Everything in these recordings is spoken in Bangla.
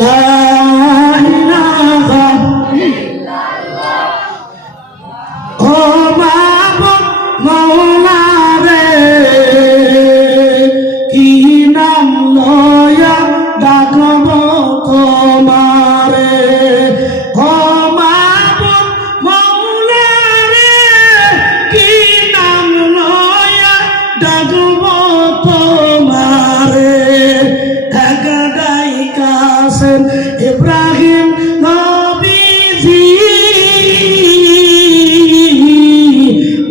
লা ইলাহা ও মাবুদ মাওলা রে কি নাম লয়া ডাকব তোমারে ও মাবুদ মাওলা রে কি নাম লয়া ডাকব তোমারে একাদাই কাসেম ইব্রাহিম নবীজি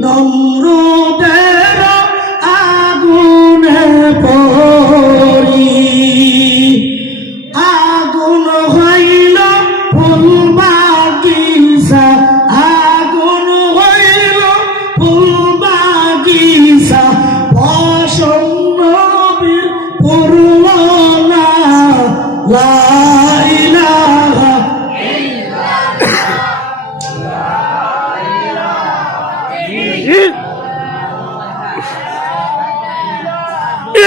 নমরুদের আগুনে পড়ি আগুন হইল ফুল বাগিচা আগুন হইল ফুল বাগিচা বসন্ত বীর পড়ল না লা ইলাহা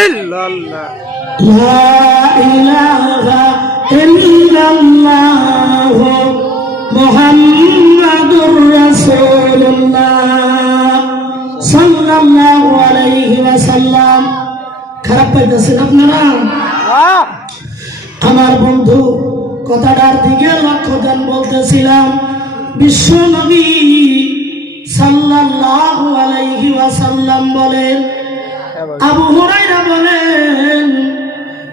ইল্লাল্লাহ লা ইলাহা ইল্লাল্লাহ মুহাম্মাদুর রাসূলুল্লাহ সাল্লাল্লাহু আলাইহি ওয়াসাল্লাম। খারাপ পাইতেছেন আপনারা? আমার বন্ধু কথাটার দিকে লক্ষ্য দেন। বলতেছিলাম বিশ্ব নবী সাল্লাল্লাহু আলাইহি ওয়াসাল্লাম বলেন, আবু হুরায়রা বলেন,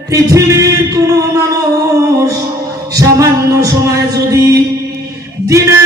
পৃথিবীর কোন মানুষ সামান্য সময় যদি দিনে